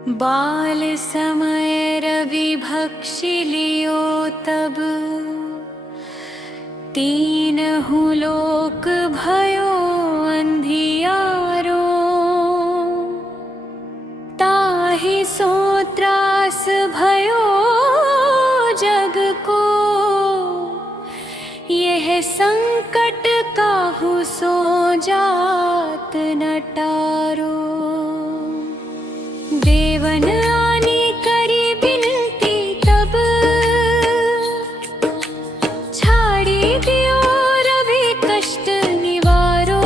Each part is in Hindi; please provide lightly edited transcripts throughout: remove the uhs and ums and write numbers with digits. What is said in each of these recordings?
बाल समय रवि भक्षी लियो तब, तीनहु लोक भयो अंधियारो। ताहि सो त्रास भयो जग को, यह संकट काहू सो जात न टारो। देवन आनी करी बिनती तब, छाड़ी दियो रवि कष्ट निवारो।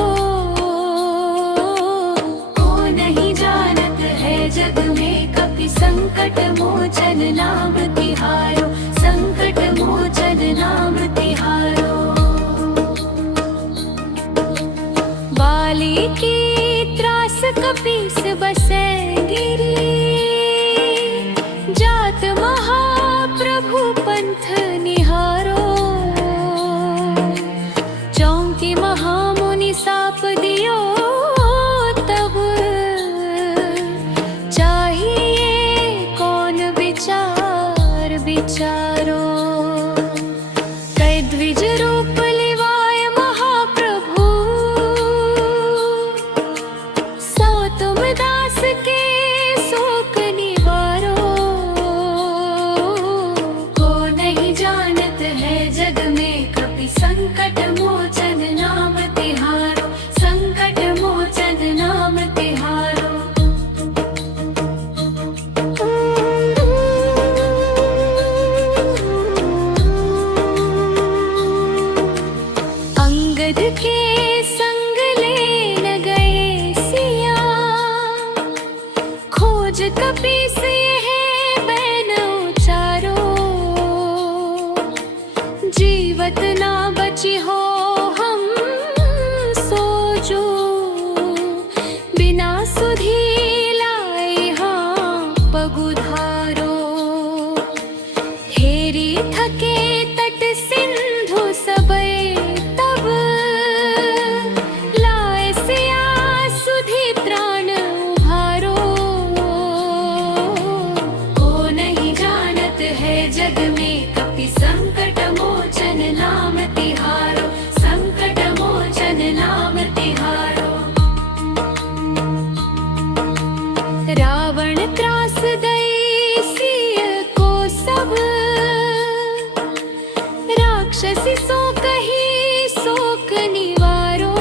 को नहीं जानत है जग में कपि संकट मोचन नाम तिहारो। संकट मोचन नाम तिहारो। बाली की त्रास कपीस बसे गिरी, जात महाप्रभु पंथ निहारो। चौंकी महामुनि साप दियो तब, चाहिए कौन विचार विचारो। कै द्विज रूप लिवाय महाप्रभु, सो तुम दास के शोक निवारो। को नहीं जानत है जग में कपि संकट मोचन नाम तिहारो। संकट मोचन नाम तिहारो। अंगद के संग लेन गए सिया, खोज कपीस यह बैन उचारो। जीवत ना बची हो हम सोजो, बिना सुधी लाए हाँ पगुधारो। हेरी थके तट सिंधु सबे तब, लाए सिया सुधी त्राण उभारो। को नहीं जानत है जग में कपि संकट मोचन नाम तिहारो। संकट मोचन नाम तिहारो। रावण त्रास दई सिय को सब, राक्षसी सो कही शोक निवारो।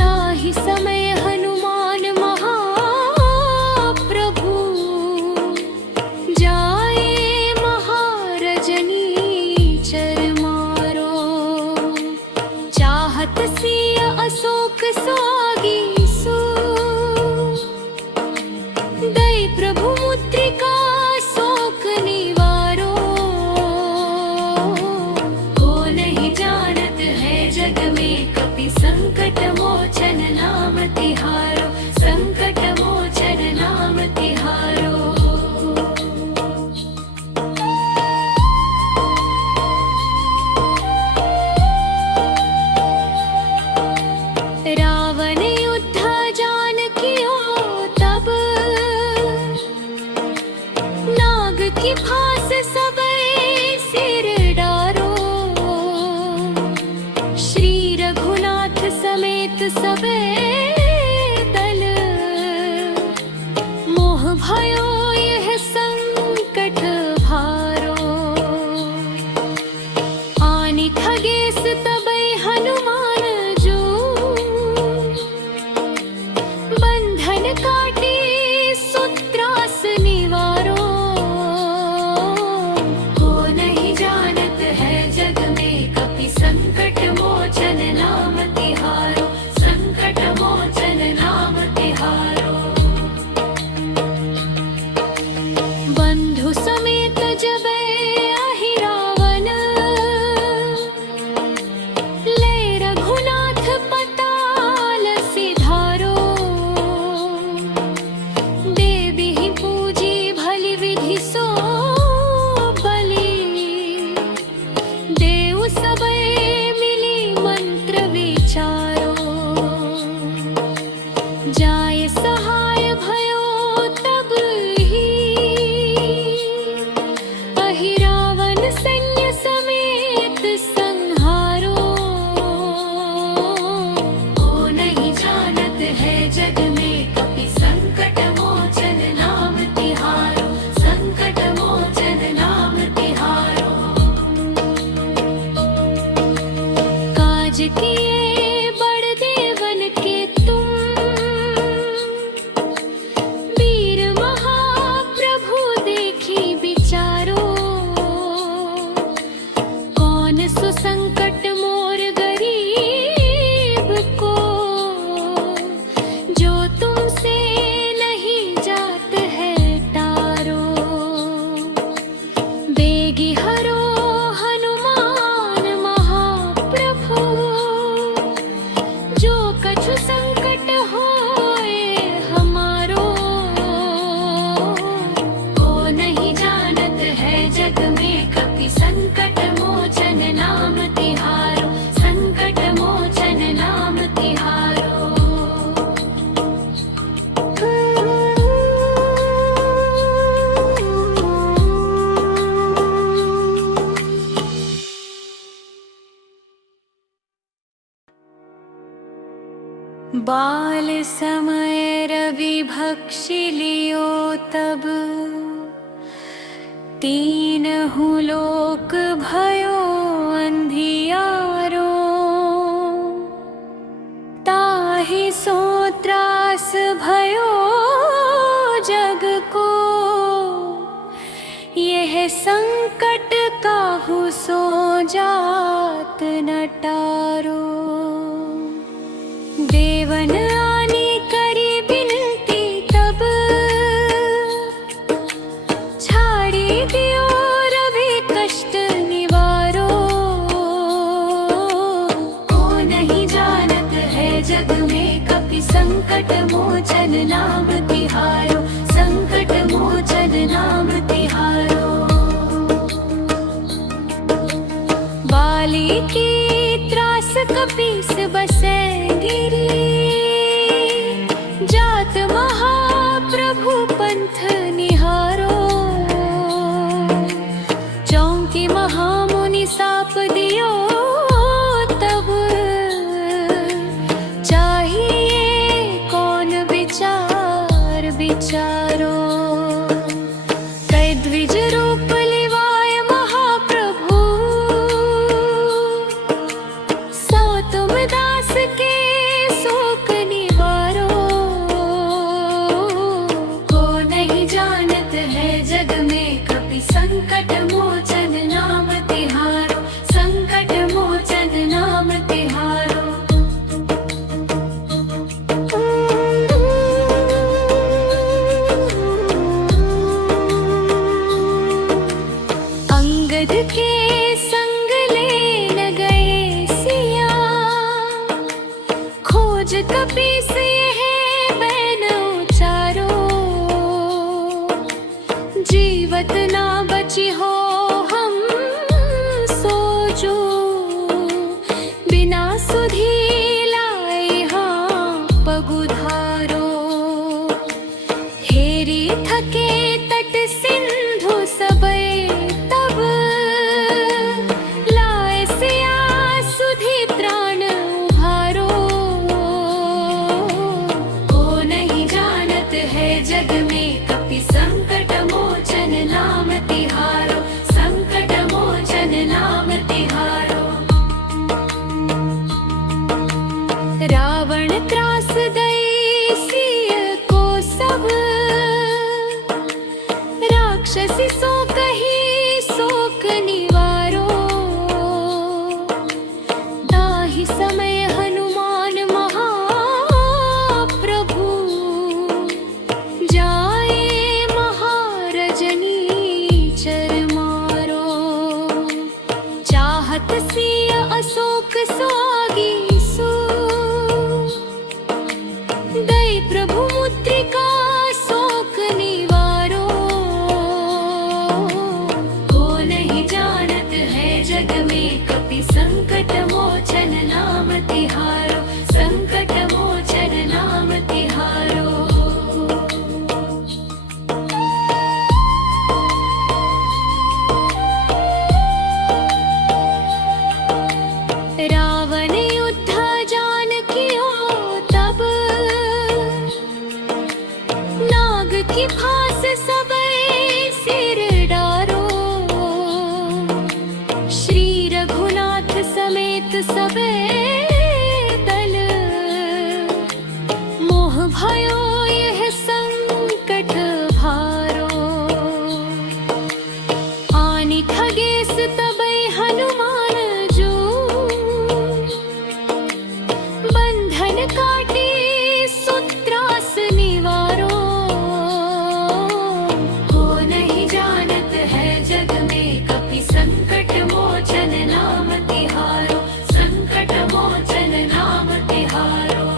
ताहि समय हनुमान महाप्रभु, जाए महारजनी चर मारो। चाहत सिय अशोक सागी सो, दई प्रभु मुद्रिका शोक निवारो। को नहीं जानत है जग में कपि संकट मोचन नाम तिहारो। संकट मोचन नाम तिहारो। रावण युद्ध जान कियो तब, नाग की फांस सबे सिर डारो। श्री रघुनाथ समेत सबे दल, मोह भयो यह संकट भारो। आनि खगेश तबै हनुमान जो, बंधन काटे सुत्रास निवारो। को नहीं जानत है जग में कपि संकट मोचन नाम तिहारो। संकट मोचन नाम तिहारो। बंधु समेत जबै आहि रावण, ले रघुनाथ पताल सिधारो। देवी पूजी भली विधि सो बलि, देव सबे मिली मंत्र विचारो। जाय सहाय बाल समय रवि भक्षी लियो तब, तीनहु लोक भयो अंधियारो। ताहि सो त्रास भयो जग को, यह संकट काहू सो जात न टारो। देवन आनी करी बिनती तब, छाड़ी दियो रवि कष्ट निवारो। को नहीं जानत है जग में कपि संकट मोचन नाम तिहारो, संकट मोचन नाम तिहारो। बाली की त्रास कपीस बसे गिरी, जात महाप्रभु पंथ निहारो। चौंकी महामुनि साप दियो तब, चाहिए कौन विचार विचारो। कै द्विज रूप लिवाय महाप्रभु, सो तुम दास के शोक निवारो। को नहीं जानत है जग में कपि संकट मोचन नाम तिहारो, संकट मोचन नाम तिहारो। अंगद के संग लेन गए सिया, खोज कपीस यह बैन उचारो। जीवत ना बची हो हम सोचो, बिना सुधी लाए हाँ पगुधारो। हेरी थके तट सिंधु सबे तब, लाए सिया सुधी त्राण उभारो। को नहीं जानत है जग में कपि संकट मोचन नाम तिहारो, संकट मोचन नाम तिहारो। रावण त्रास दई सिय को सब, राक्षसी सो कही शोक निवारो। ताहि समय हनुमान महाप्रभु, जाए महारजनी चर मारो। चाहत सिय अशोक सोगी सो, दई प्रभु मुद्रिका शोक निवारो। को नहीं जानत है जग में कपि संकट मोचन नाम तिहारो, संकट मोचन नाम तिहारो। रावण युद्ध जान कियो तब, नाग की फांस सबे सिर डारो। श्री रघुनाथ समेत सबे दल, मोह भयो यह संकट भारो। आनि खगेश तबै हनुमान जो, बंधन काटे सुत्रास निवारो। को नहीं जानत है जग में कपि संकट मोचन नाम तिहारो, संकट मोचन नाम तिहारो।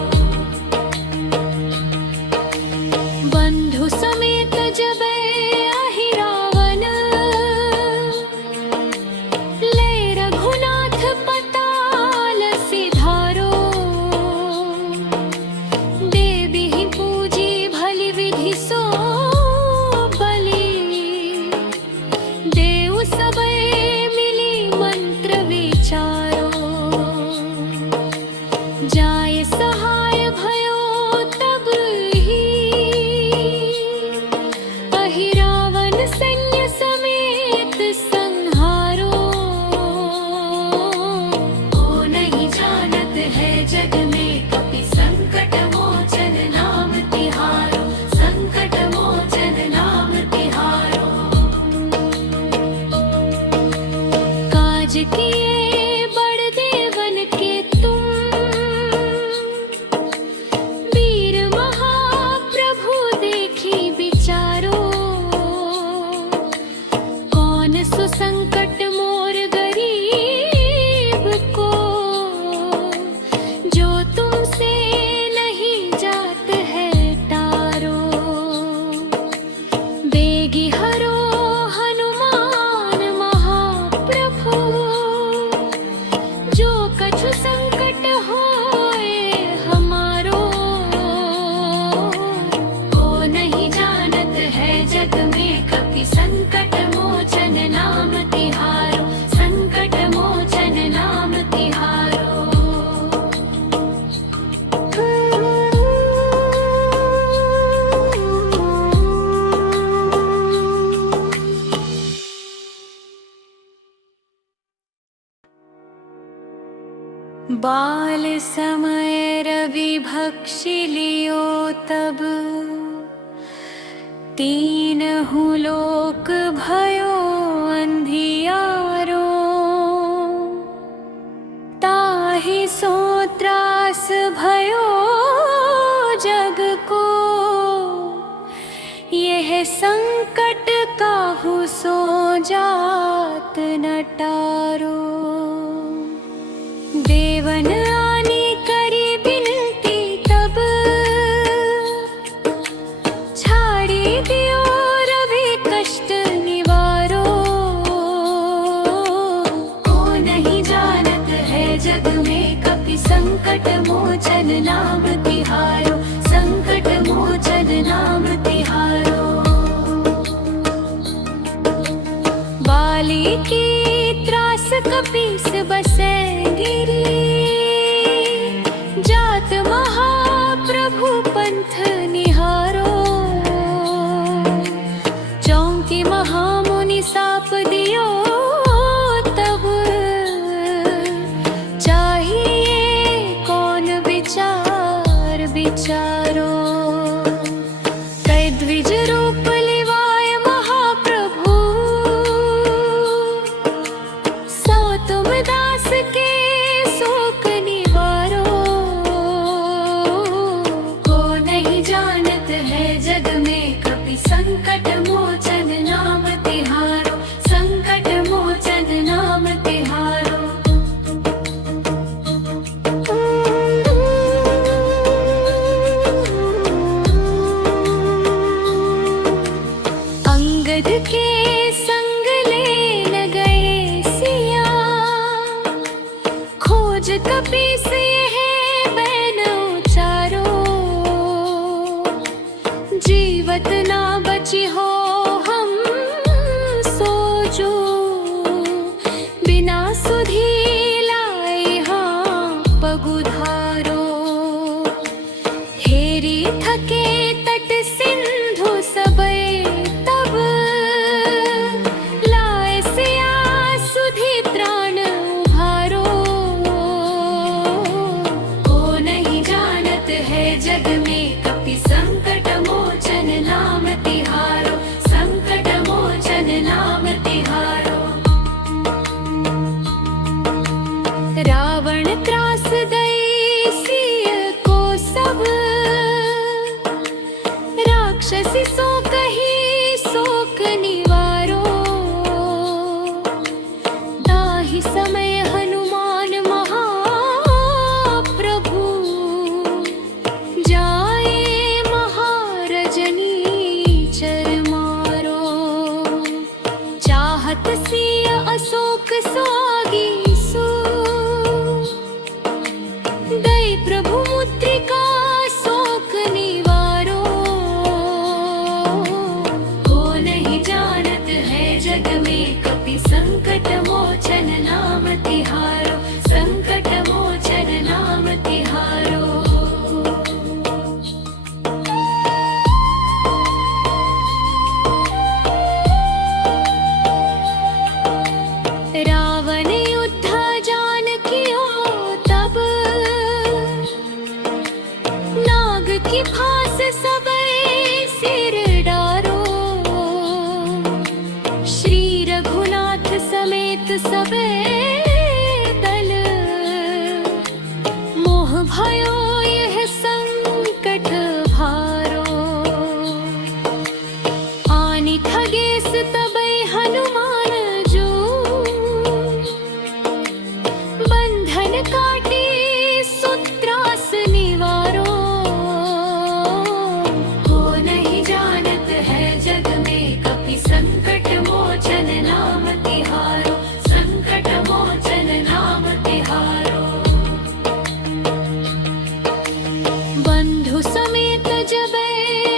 बाल समय रवि भक्षी लियो तब, तीनहु लोक भयो अंधियारो। ताहि सो त्रास भयो जग को, यह संकट काहू सो जात न टारो। देवन आनी करी बिनती तब, छाड़ी दियो रवि कष्ट निवारो। को नहीं जानत है जग में कपि संकट मोचन नाम तिहारो, संकट मोचन नाम तिहारो। बाली की त्रास कपीस बसे गिरी, जात महाप्रभु पंथ निहारो। चौंकी महामुनि साप दियो तब, चाहिए कौन विचार विचारो। कै द्विज रूप लिवाय महाप्रभु, सो तुम दास के शोक निवारो। को नहीं जानत है जग में कपि संकट मोचन नाम तिहारो, संकट मोचन नाम तिहारो। अंगद के संग लेन गए सिया, खोज कपीस यह बैन उचारो। जीवत ना बची हो हम सोचो, बिना सुधी लाए हाँ पगुधारो। हेरी थके तट सिंधु सबे तब, लाए सिया सुधी त्राण उभारो। को नहीं जानत है जग में कपि संकट मोचन नाम तिहारो, संकट मोचन नाम तिहारो। रावण त्रास दई सिय को सब, राक्षसी सो कही शोक निवारो। ताहि समय हनुमान महाप्रभु, जाए महारजनी चर मारो। चाहत सिय अशोक सोगी सु, दई प्रभु मुद्रिका शोक निवारो। को नहीं जानत है जग में कपि संकट मोचन नाम तिहारो, संकट मोचन नाम तिहारो। रावण युद्ध जान कियो तब, नाग की फांस सबे सिर डारो। श्री रघुनाथ समेत सबे दल, मोह भयो यह संकट भारो। आनि ठगेस तबै हनुमान जो, बंधन काटे सुत्रास निवारो। को नहीं जानत है जग में कपि संकट मोचन नाम तिहारो, संकट मोचन नाम तिहारो। बंधु समेत जबै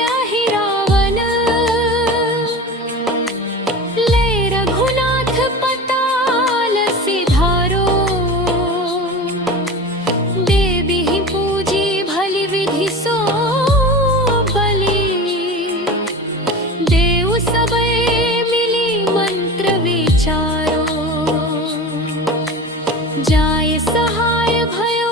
आहि रावण, ले रघुनाथ पताल सिधारो। देवी पूजी भली विधि सो बलि, देव सबे मिली मंत्र विचारो। जाय सहाय भयो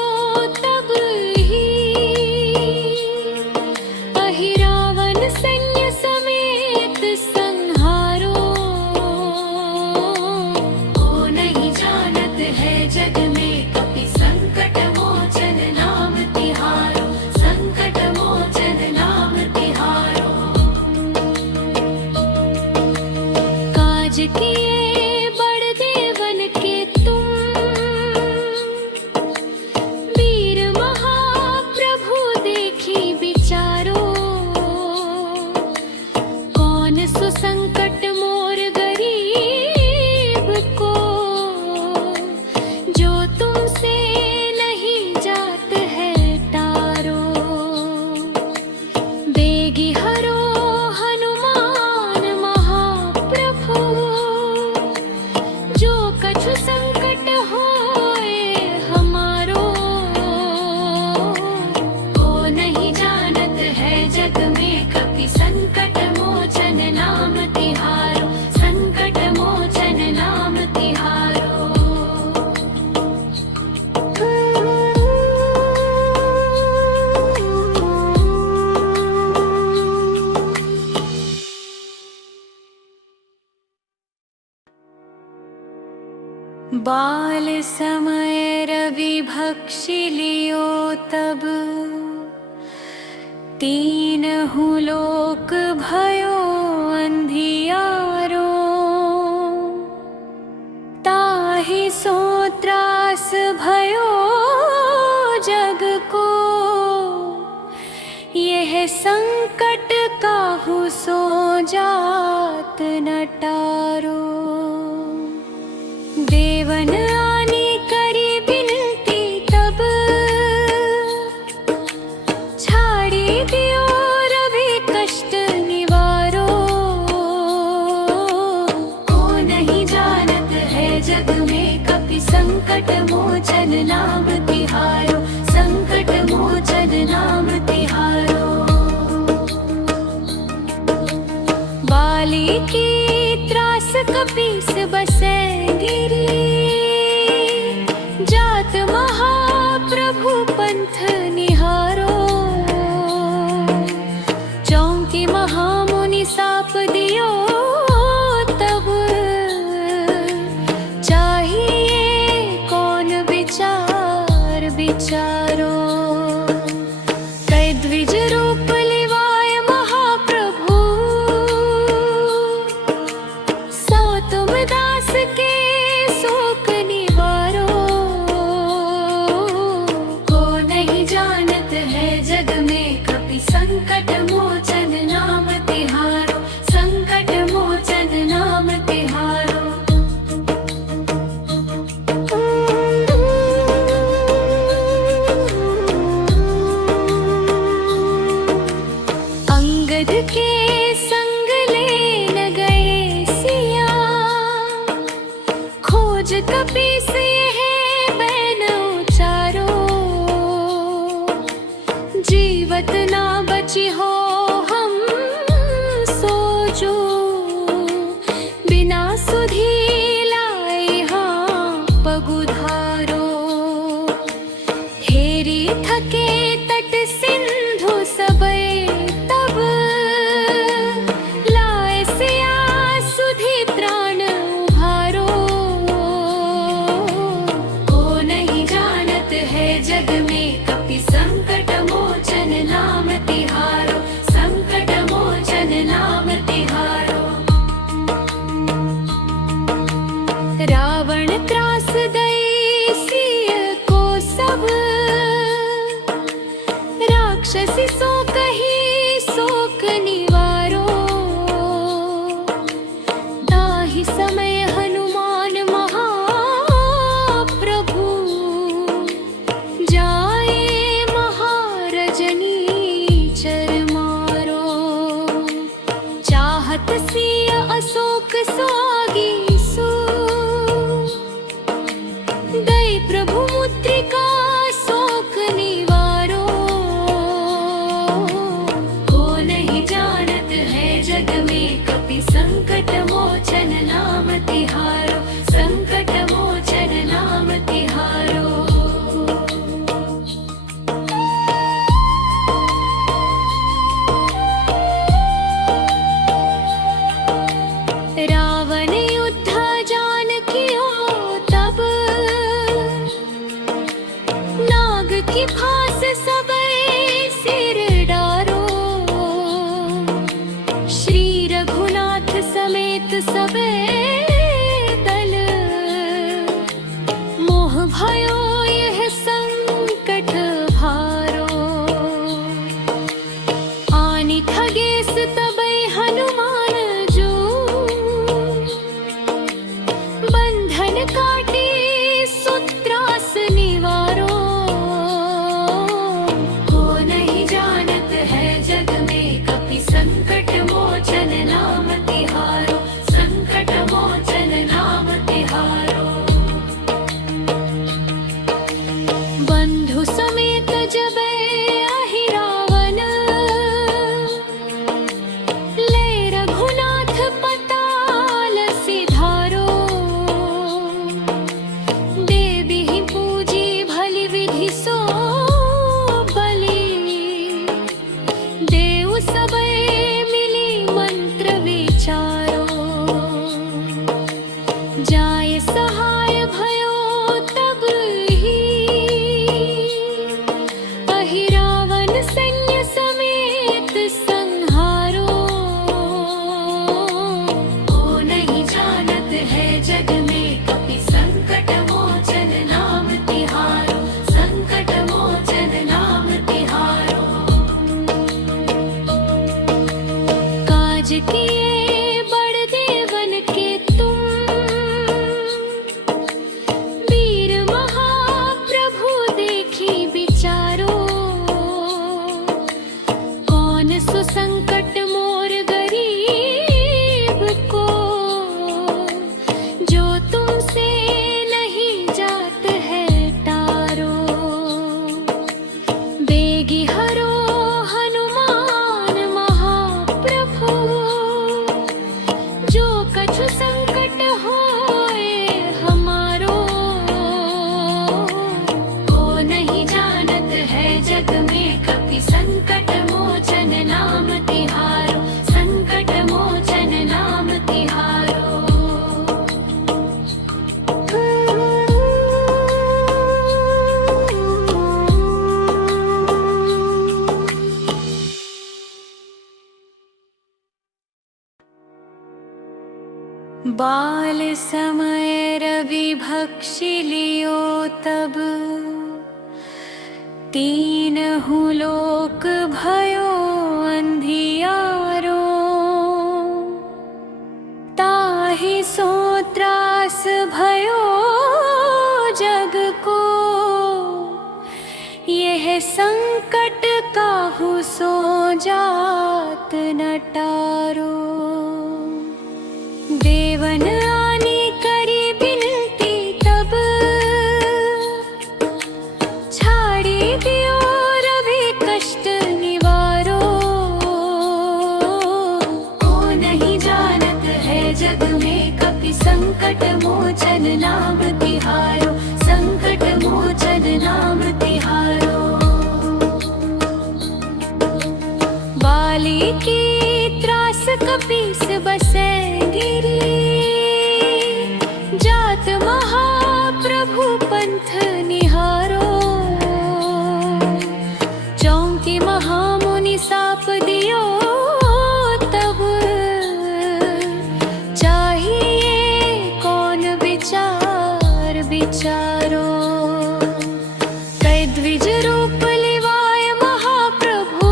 बाल समय रवि भक्षि लियो तब, तीनहु लोक भयो अंधियारो। ताहि सो त्रास भयो जग को, यह संकट काहू सो जात न टारो। देवन आनी करी बिनती तब, छाड़ी दियो रवि कष्ट निवारो। को नहीं जानत है जग में कपि संकट मोचन नाम तिहारो, संकट मोचन नाम तिहारो। बाली की त्रास कपीस बसे गिरी, जात महाप्रभु पंथ निहारो। चौंकी महामुनि साप दियो तब, चाहिए कौन विचार विचारो। कै द्विज रूप लिवाय महाप्रभु, सो तुम दास के शोक निवारो। को नहीं जानत है जग में कपि संकट मोचन नाम तिहारो, संकट मोचन नाम तिहारो। अंगद के संग लेन गए सिया, खोज कपीस यह बैन उचारो। जीवत ना बची हो राज किए बड़ देवन के तुम, वीर महाप्रभु देखी विचारो, कौन सुसंकट मोर गरीब को, जो तुमसे नहीं जात है टारो। बेगी हरो हनुमान महाप्रभु, जो कछु संकट होए हमारो, को नहीं जानत है जग में कपि संकट मोचन नाम तिहारो, संकट मोचन नाम तिहारो। बाल समय रवि भक्षि लियो तब, तीनहु लोक भयो अंधियारो, ताहि सो त्रास भयो जग को, यह संकट काहू सो जात न टारो। देवन आनी करी बिनती तब, छाड़ी दियो रवि कष्ट निवारो, को नहीं जानत है जग में कपि संकट मोचन नाम तिहारो, संकट मोचन नाम तिहारो। बाली की त्रास कपीस बसे गिरी, जात महाप्रभु पंथ निहारो, चौंकी महामुनि साप दियो तब, चाहिए कौन विचार विचारो। कै द्विज रूप लिवाय महाप्रभु,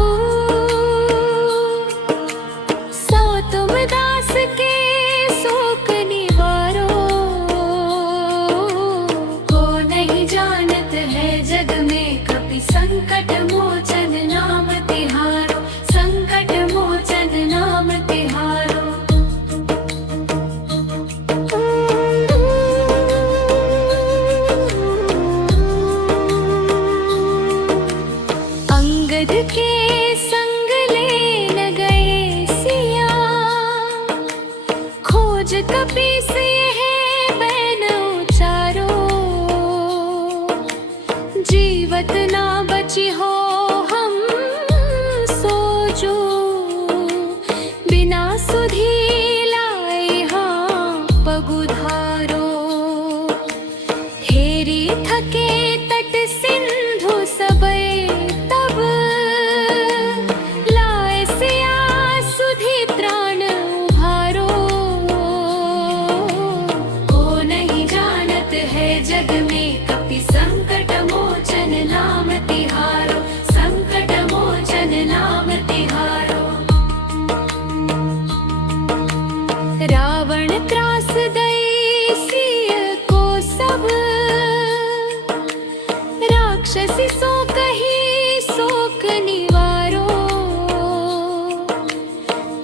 सो तुम दास के शोक निवारो, को नहीं जानत है जग में कपि संकट मोचन नाम तिहारो, संकट मोचन नाम तिहारो। अंगद के संग लेन गए सिया, खोज कपीस यह बैन उचारो, जीवत ना बची हो हम सोचो, बिना सुधी लाए हाँ पगुधारो। हेरी थके तट सिंधु सबे तब, लाए सिया सुधी त्राण उभारो, को नहीं जानत है जग में कपि संकट मोचन नाम तिहारो, संकट मोचन नाम तिहारो। रावण त्रास दई सिय को सब, राक्षसी सो कही शोक निवारो,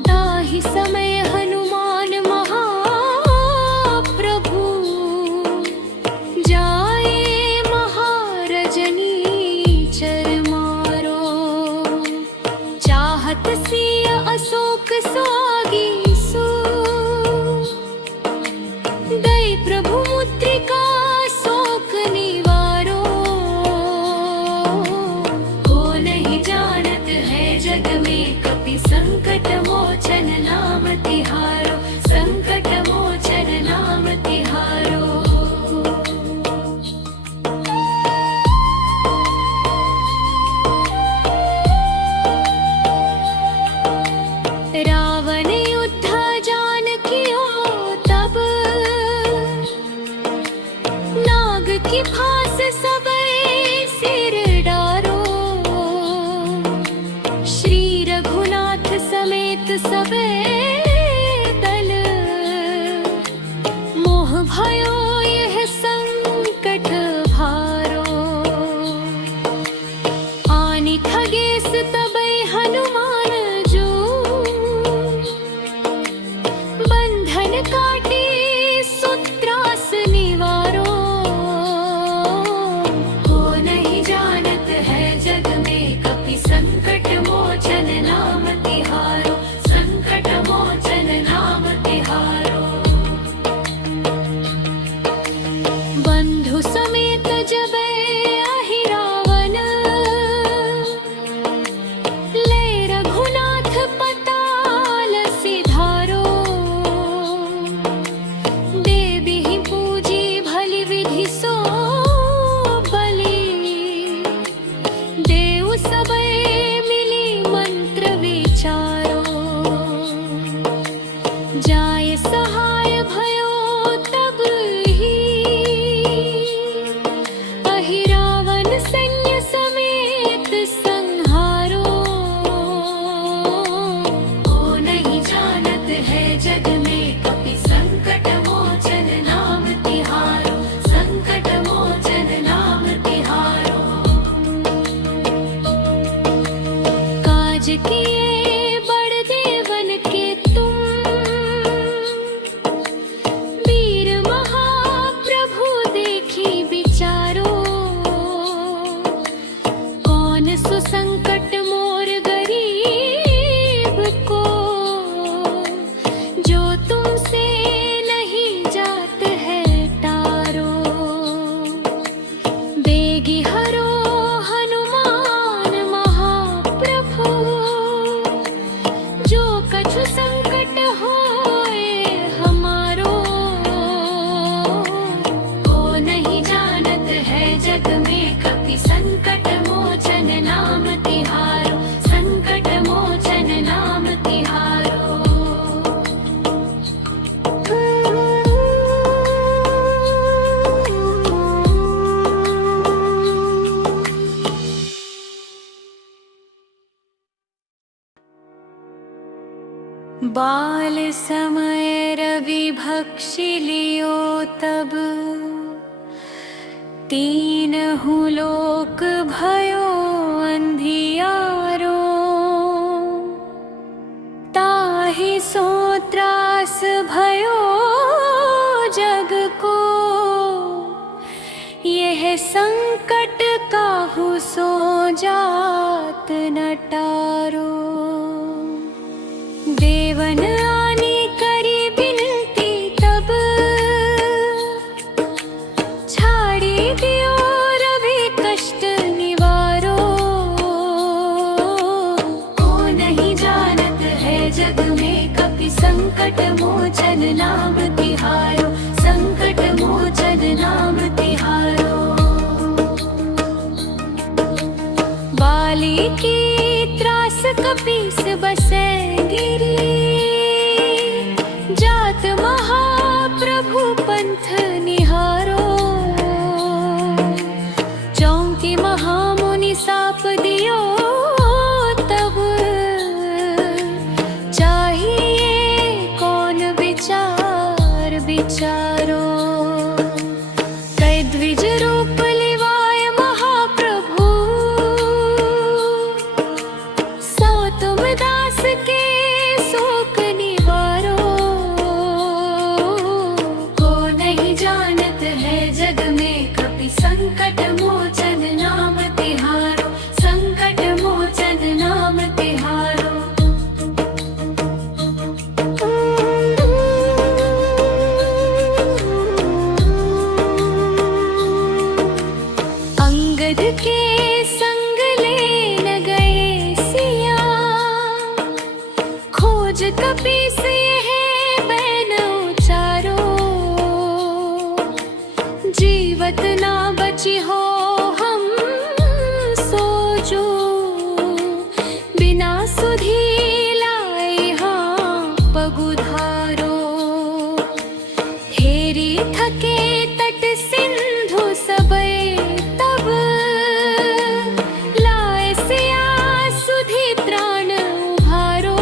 ताहि समय हनुमान महाप्रभु, जाए महारजनी चर मारो। चाहत सिय अशोक सागी सो, दई प्रभु मुद्रिका शोक निवारो, को नहीं जानत है जग में कपि संकट मोचन नाम तिहारो, संकट मोचन नाम तिहारो। रावण युद्ध जान कियो तब, नाग की फांस सबे सिर डारो, श्री रघुनाथ समेत सबे भयो यह संकट भारो। आनी खगेश तबै हनुमान जो, बंधन काटे सूत्रास निवारो। हो नहीं जानत है जग में कपि संकट मोचन नाम तिहारो। संकट मोचन नाम तिहारो। बंधु समेत जबै आहि रावण, ले रघुनाथ पताल सिधारो। देबिहि पूजी भलि विधि सो बलि, देव सबै मिली मंत्र विचारो। जाय सहाय भयो तब ही, अहि रावण सैन्य समेत संहारो। हो नहीं जानत है जग में कपि संकट मोचन नाम तिहारो। संकट मोचन नाम तिहारो। काज किए बड़ देवन के तुम, वीर महाप्रभु देखी विचारो। कौन सुसंकट मोर गरीब को, जो तुमसे नहीं जात है टारो। बेगी हरो हनुमान महाप्रभु, जो कछु संकट होए हमारो। हो नहीं जानत है जग में कपि संकट मोचन नाम तिहारो। संकट मोचन नाम तिहारो। बाल समय रवि भक्षि लियो तब, तीनहु लोक भयो अंधियारो। ताहि सो त्रास भयो जग को, यह संकट काहू सो जात न टारो। देवन आनी करी बिनती तब, छाड़ी दियो रवि कष्ट निवारो। हो नहीं जानत है जग में कपि संकट मोचन नाम तिहारो। संकट मोचन नाम तिहारो। बाली की त्रास कपीस बसे गिरी, जात महाप्रभु पंथ निहारो। चौंकी महामुनि साप दियो तब, चाहिए कौन विचार विचारो। कै द्विज रूप लिवाय महाप्रभु, सो तुम दास के शोक निवारो। हो नहीं जानत है जग में कपि संकट मोचन नाम तिहारो। संकट मोचन नाम तिहारो। अंगद के संग लेन गए सिया, खोज कपीस यह बैन उचारो। जीवत ना बची हो हम सोजो, बिना सुधी लाए हाँ पगुधारो। हेरी थके तट सिंधु सबे तब, लाए सिया सुधी त्राण उभारो।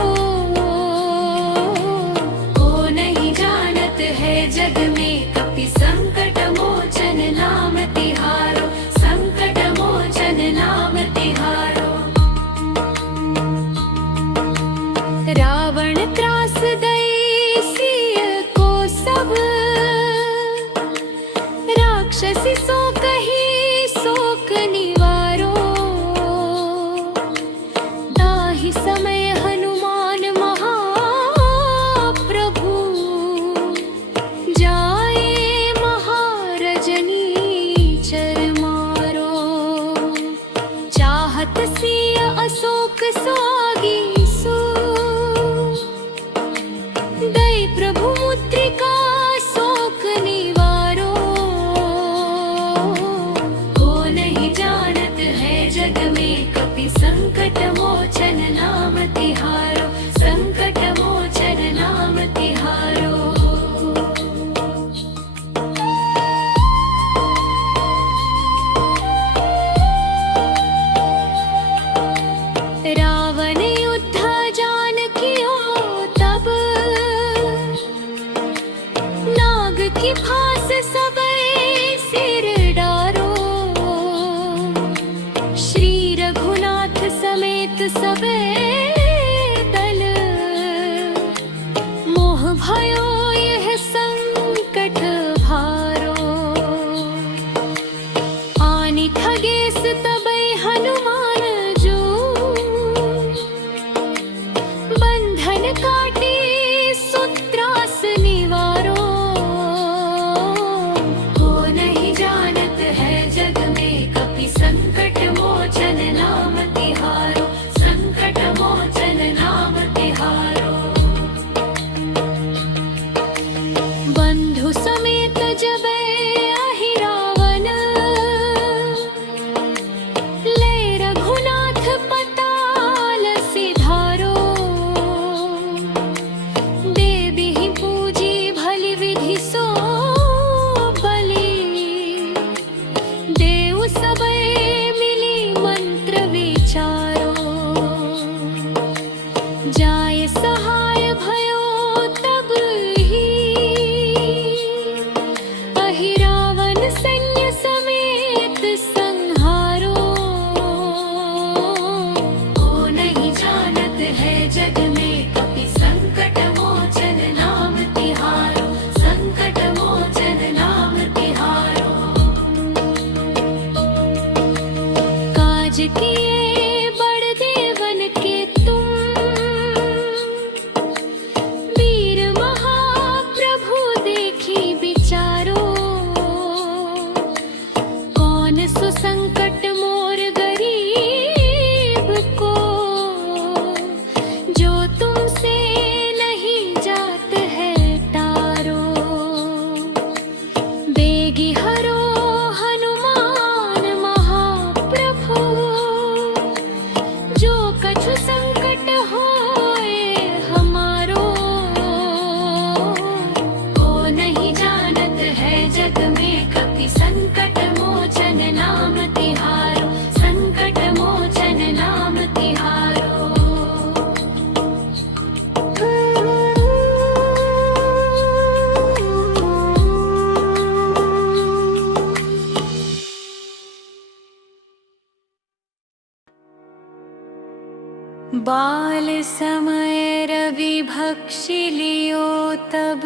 बाल समय रवि भक्षी लियो तब,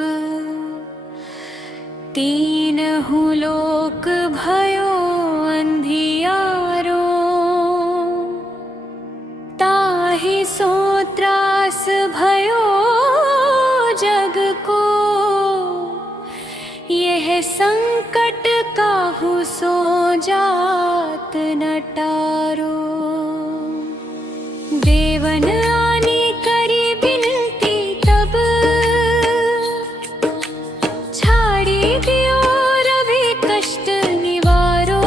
तीनहु लोक भयो अंधियारो। ताहि सो त्रास भयो जग को, यह संकट काहू सो जात न टारो। देवन आने करी बिनती तब, छाड़ी दियो रवि कष्ट निवारो।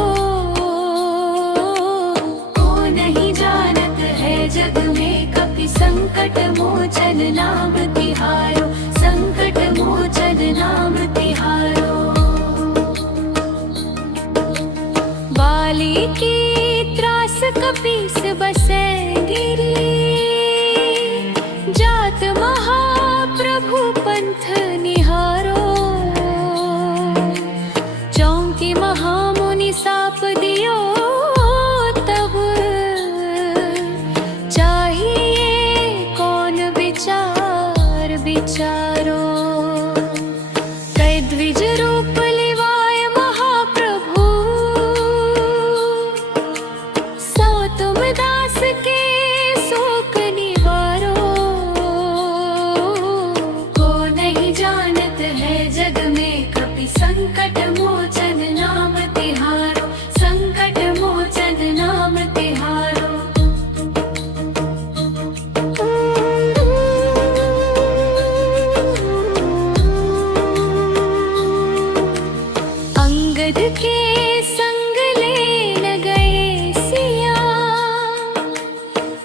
को नहीं जानत है जग में कपि संकट मोचन नाम तिहारो, संकट मोचन नाम तिहारो। बाली की त्रास कपीस बसे गिरी, जात महाप्रभु पंथ निहारो। चौंकी महामुनि साप दियो तब, चाहिए कौन विचार विचारो। कै द्विज रूप लिवाय महाप्रभु, सो तुम दास के शोक निवारो। को नहीं जानत है जग में कपि संकट मोचन नाम तिहारो, संकट मोचन नाम तिहारो। अंगद के संग लेन गए सिया,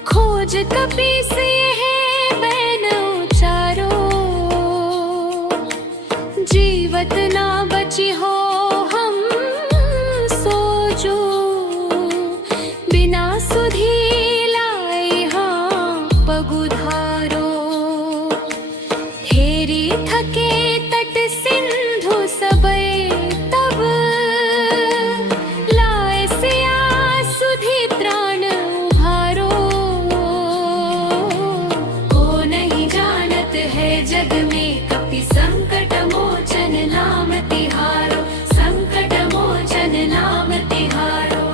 खोज कपीस यह बैन उचारो। जीवत ना बची हो हम सोचो, बिना सुधी लाई हाँ पगुधारो। हेरी थके तट सिंधु सबे तब, लाए सिया सुधी त्राण उभारो। को नहीं जानत है जग में कपि संकट मोचन नाम तिहारो, संकट मोचन नाम तिहारो।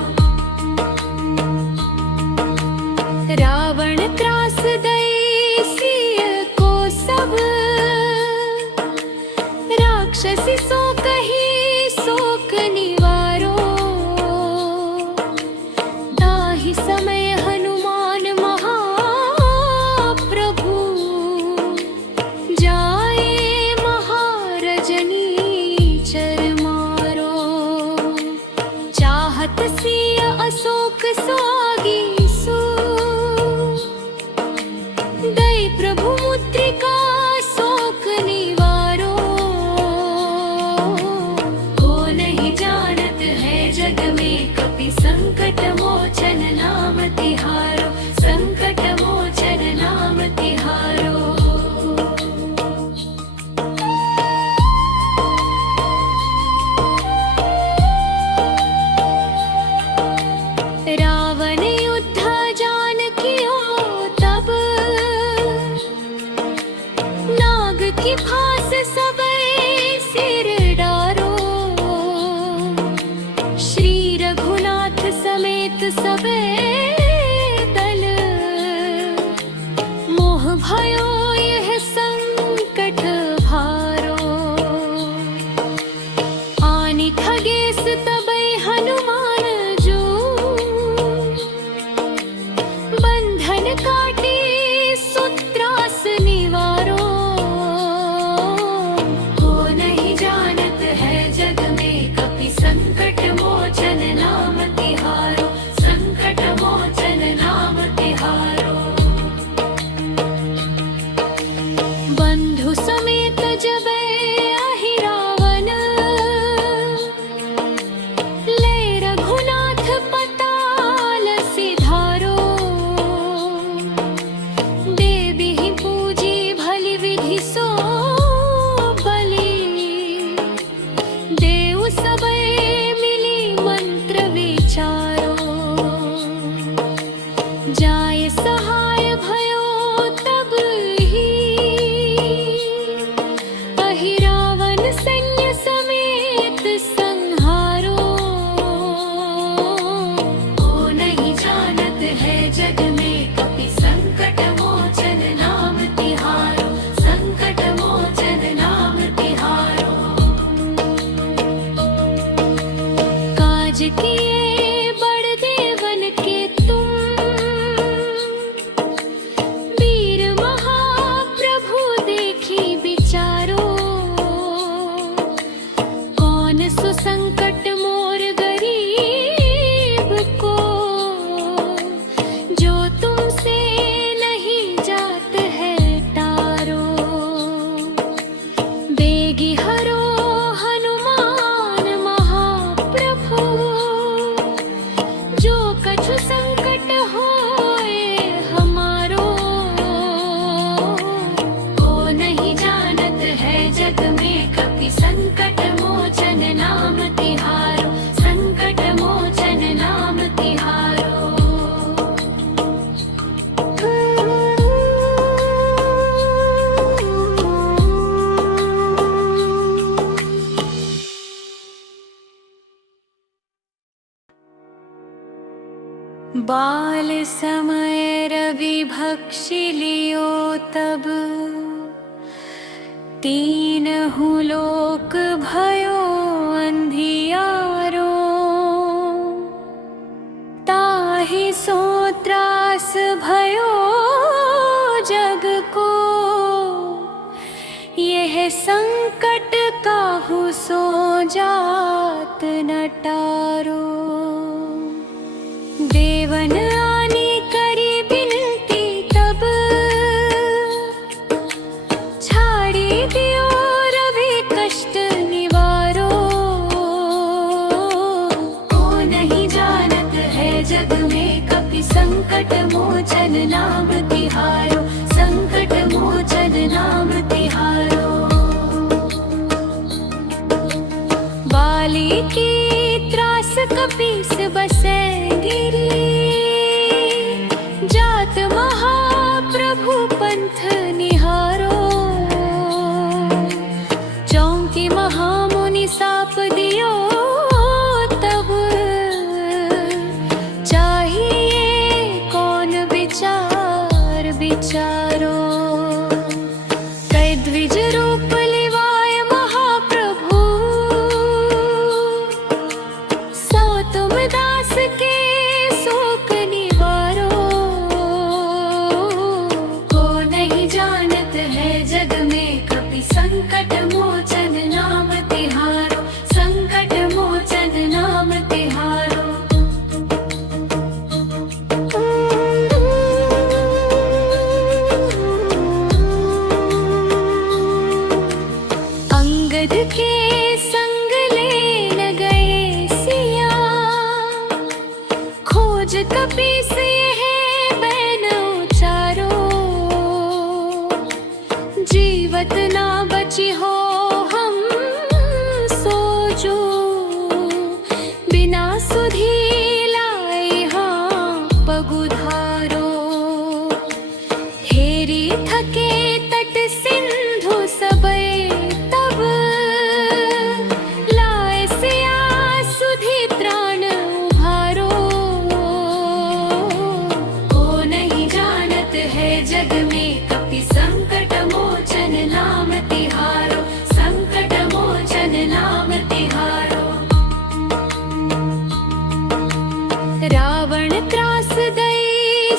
रावण त्रास दई सिय को सब, राक्षसी सो कही शोक निवारो। ताहि समय हनुमान महाप्रभु, जाए महारजनी चर मारो। चाहत सिय अशोक सोगी सु, दई प्रभु मुद्रिका शोक निवारो। को नहीं जानत है जग में कपि संकट मोचन नाम तिहारो, संकट मोचन नाम तिहारो। रावण युद्ध जान कियो तब, नाग की फांस सबे सिर डारो। श्री रघुनाथ समेत सबे दल, मोह भयो यह संकट भारो। आनि खगेश तबै हनुमान जो, बंधन काटे सुत्रास निवारो। को नहीं जानत है जग में कपि संकट मोचन नाम तिहारो, संकट मोचन नाम तिहारो। बाल समय रवि भक्षी लियो तब, तीनहु लोक भयो अंधियारो। ताहि सो त्रास भयो जग को, यह संकट काहू सो जात न टारो। देवन आनी करी बिनती तब, छाड़ी दियो रवि कष्ट निवारो। को नहीं जानत है जग में कपि संकट मोचन नाम तिहारो, संकट मोचन नाम तिहारो। बाली की त्रास कपीस बसे गिरी, जात महाप्रभु पंथ निहारो। चौंकी महामुनि साप दियो तब, चाहिए कौन विचार विचारो। कै द्विज रूप लिवाय महाप्रभु, सो तुम दास के शोक निवारो। को नहीं जानत है जग में कपि संकट मोचन नाम तिहारो, संकट मोचन नाम तिहारो। अंगद के संग लेन गए सिया, खोज कपीस यह बैन उचारो। जीवत ना बची हो हम सोजो, बिना सुधी लाए हाँ पगुधारो। हेरी थके तट सिंधु सबे तब, लाए सिया सुधी त्राण उभारो। को नहीं जानत है जग में कपि संकट मोचन नाम तिहारो, संकट मोचन नाम तिहारो। रावण त्रास दई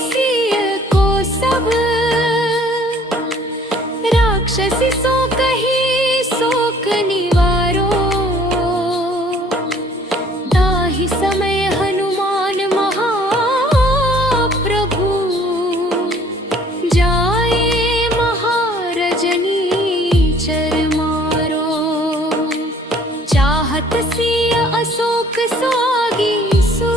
सिय को सब, राक्षसी सो कही शोक निवारो। ताहि समय हनुमान महाप्रभु, जाए महारजनी चर मारो। चाहत सिय अशोक सागी सो,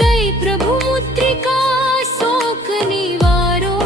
दई प्रभु मुद्रिका शोक निवारो।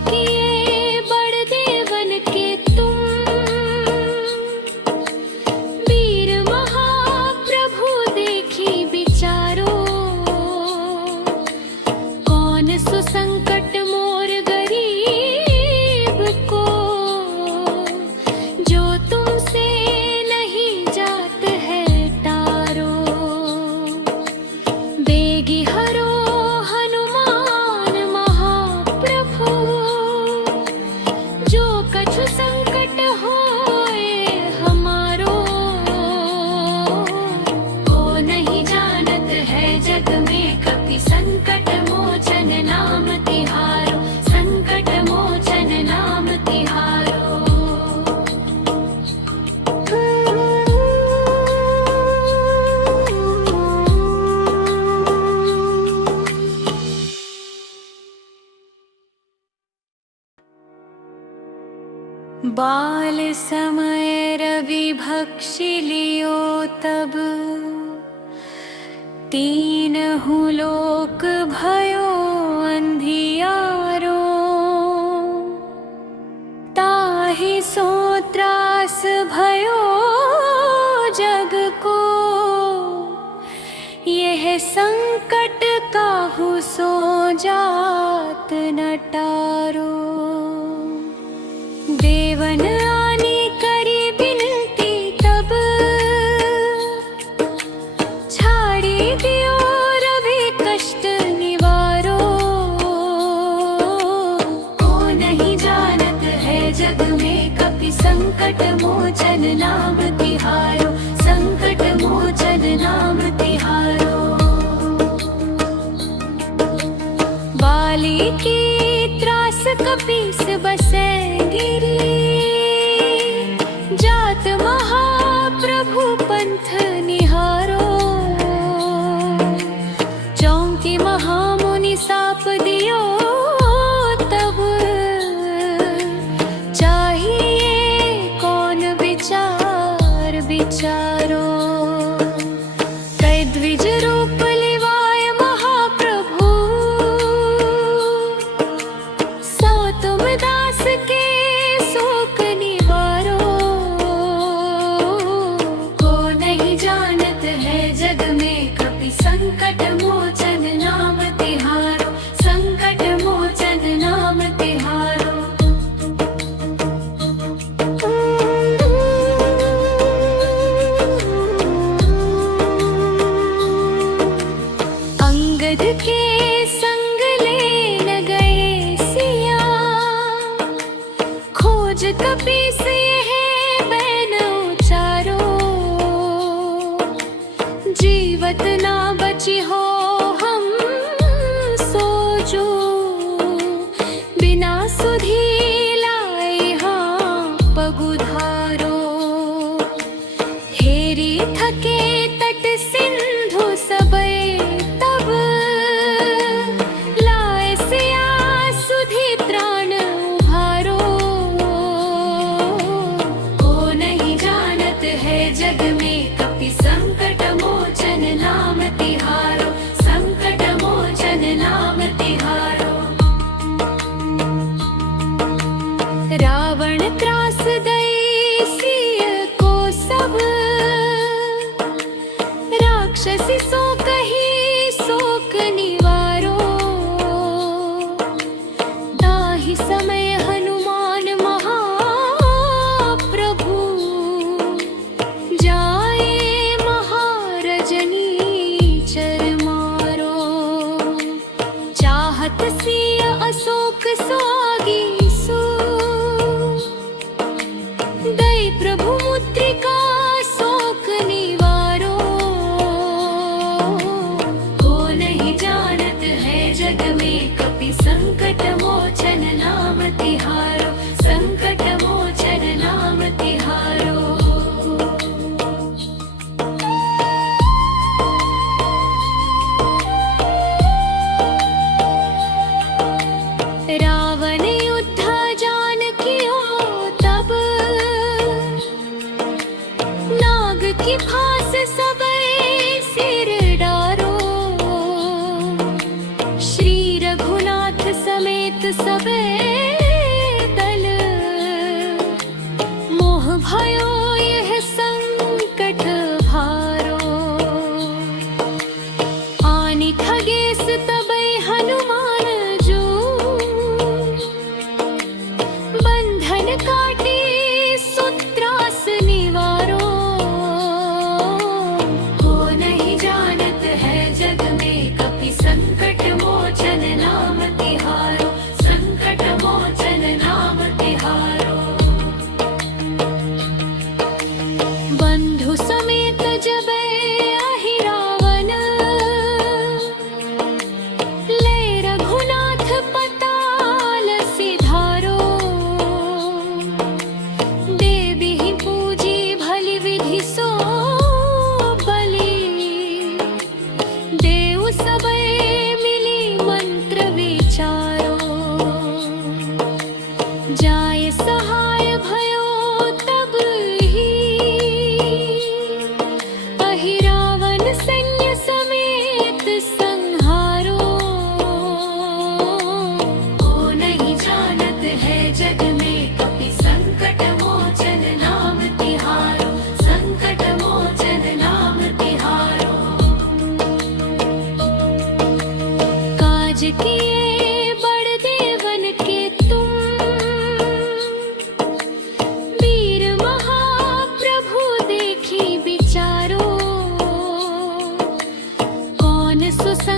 किए बड़ देवन के तुम, वीर महाप्रभु देखी विचारो, कौन सुसंकट मोर गरीब को, जो तुमसे नहीं जात है टारो। बेगी हरो हनुमान महाप्रभु, जो कछु संकट होए हमारो, को नहीं जानत है जग में कपि संकट मोचन नाम तिहारो, संकट मोचन नाम तिहारो। बाल समय रवि भक्षि लियो तब, तीनहु लोक भयो अंधियारो, ताहि सो त्रास भयो जग को, यह संकट काहू सो जात न टारो। देवन आनी करी बिनती तब, छाड़ी दियो रवि कष्ट निवारो, को नहीं जानत है जग में कपि संकट मोचन नाम तिहारो, संकट मोचन नाम तिहारो। बाली की त्रास कपीस बसे गिरी, जात महाप्रभु पंथ निहारो, चौंकी महामुनि साप दियो तब, चाहिए कौन विचार विचारो। कै द्विज रूप लिवाय महाप्रभु, सो तुम दास के शोक निवारो, को नहीं जानत है जग में कपि संकट मोचन नाम तिहारो, संकट मोचन नाम तिहारो। अंगद के संग लेन गए सिया, खोज कपीस यह बैन उचारो, जीवत ना बची हो हम सोचो, बिना सुधी लाए हाँ पगुधारो। हेरी थके तट सिंधु सबे तब, लाए सिया सुधी त्राण उभारो, को नहीं जानत है जग में कपि संकट मोचन नाम तिहारो, संकट मोचन नाम तिहारो। रावण त्रास दई सिय को सब, राक्षसी सो कही शोक निवारो, ताहि समय हनुमान महाप्रभु, जाए महारजनी चर मारो, चाहत सिय अशोक सोगी सो, दई प्रभु मुद्रिका शोक निवारो, को नहीं जानत है जग में कपि संकट मोचन नाम तिहारो, संकट मोचन नाम तिहारो। रावण युद्ध जान कियो तब, नाग की फांस सबे सिर डारो, श्री रघुनाथ समेत सबे किए बड़ देवन के तुम, वीर महाप्रभु देखी विचारो, कौन सुस